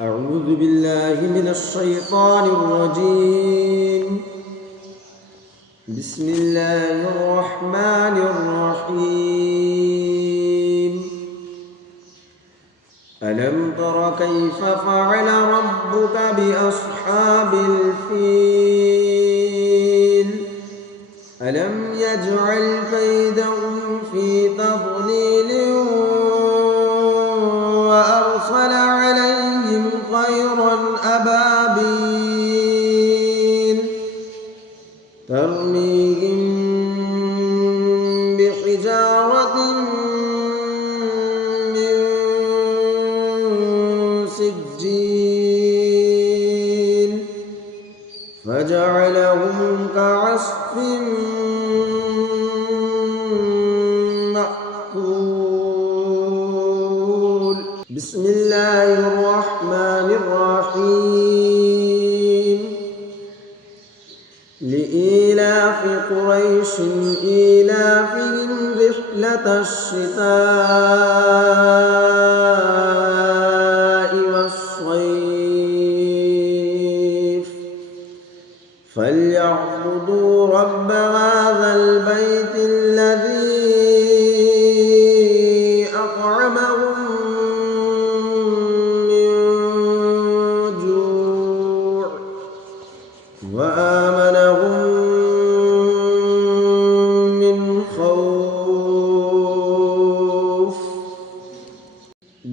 أعوذ بالله من الشيطان الرجيم. بسم الله الرحمن الرحيم. ألم تر كيف فعل ربك بأصحاب الفيل؟ ألم يجعل كيدهم في تضليل وأرسل عليهم طيرا أبابيل ترميهم بحجارة من سجيل فجعلهم كعصف مأكول. بسم الله الرحمن الرحيم. لإيلاف قريش إيلافهم رحلة الشتاء والصيف فليعبدوا رب هذا البيت الذي أطعمهم من جوع وآمنهم من خوف.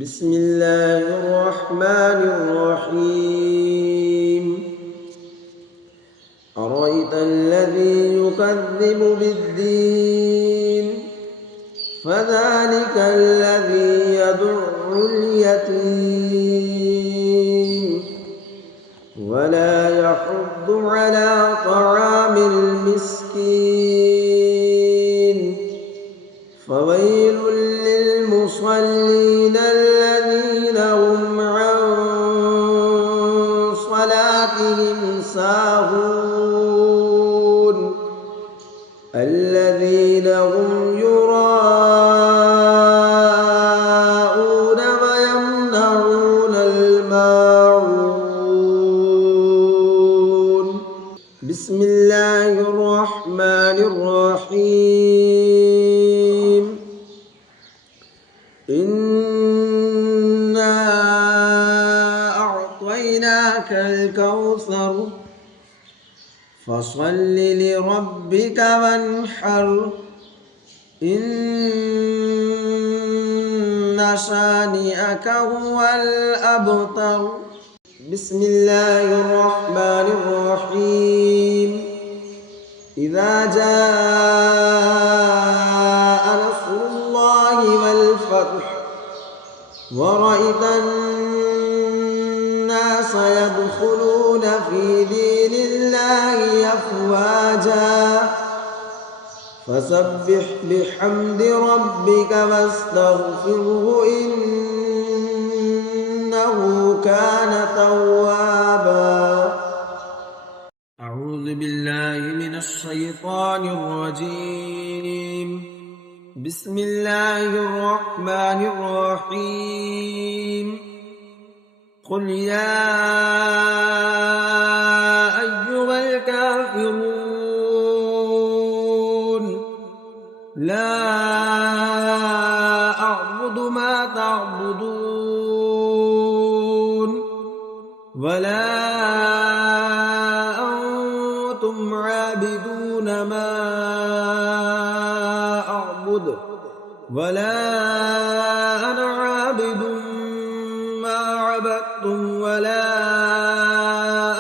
بسم الله الرحمن الرحيم. أرأيت الذي يكذب بالدين فذلك الذي يدع اليتيم ولا يحض على طعام المسكين فويل للمصلين الذين هم عن صلاتهم ساهون الذين هم يراءون ويمنعون الماعون. بسم الله الرحمن الرحيم. إنا أعطيناك الكوثر فصل لربك وانحر إن شانئك هو الأبتر. بسم الله الرحمن الرحيم. إذا جاء نصر الله والفتح ورأيت الناس يدخلون في دين الله أفواجا فسبح بحمد ربك واستغفره إنه كان توابا. أعوذ بالله من الشيطان الرجيم. بسم الله الرحمن الرحيم. قل يا أيها الكافرون لا أعبد ما تعبدون ولا أنتم عابدون ما أعبد ولا أنا عابد ما عبدتم ولا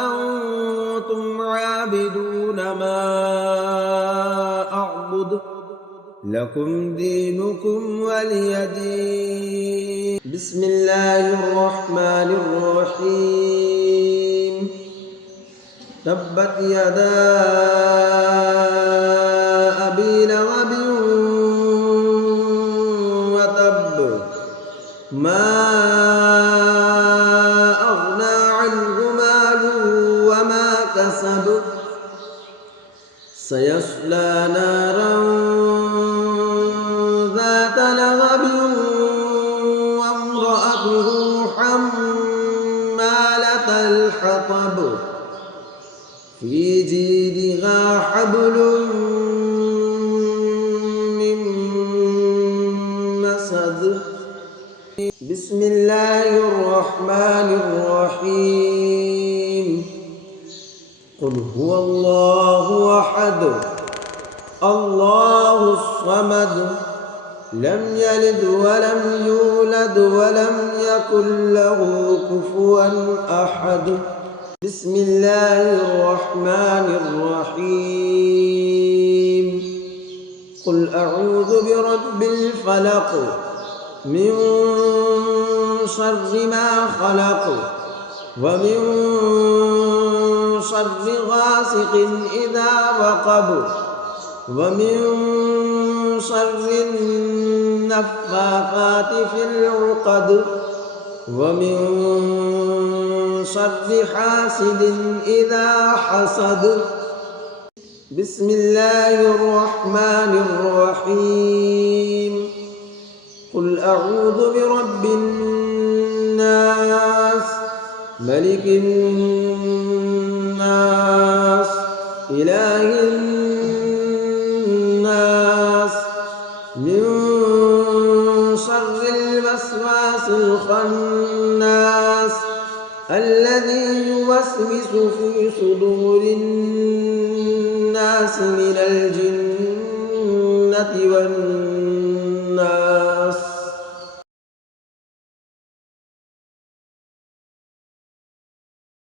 أنتم عابدون ما أعبد لكم دينكم ولي دين. بسم الله الرحمن الرحيم. تبت يدا أبي لهب وتب ما أغنى عنه ماله وما كسب سيصلى نارا ذات لهب وامرأته حمالة كالحطب في جيدها حبل من مسد بسم الله الرحمن الرحيم قل هو الله أحد الله الصمد لم يلد ولم يولد ولم يكن له كفوا أحد بسم الله الرحمن الرحيم قل أعوذ برب الفلق من شر ما خلق ومن شر غاسق إذا وقب ومن شر النفاثات في العقد ومن شر حاسد إذا حسد بسم الله الرحمن الرحيم قل أعوذ برب الناس ملك الناس إله الناس من شر الوسواس الخناس الذي يوسوس في صدور الناس من الجنة والناس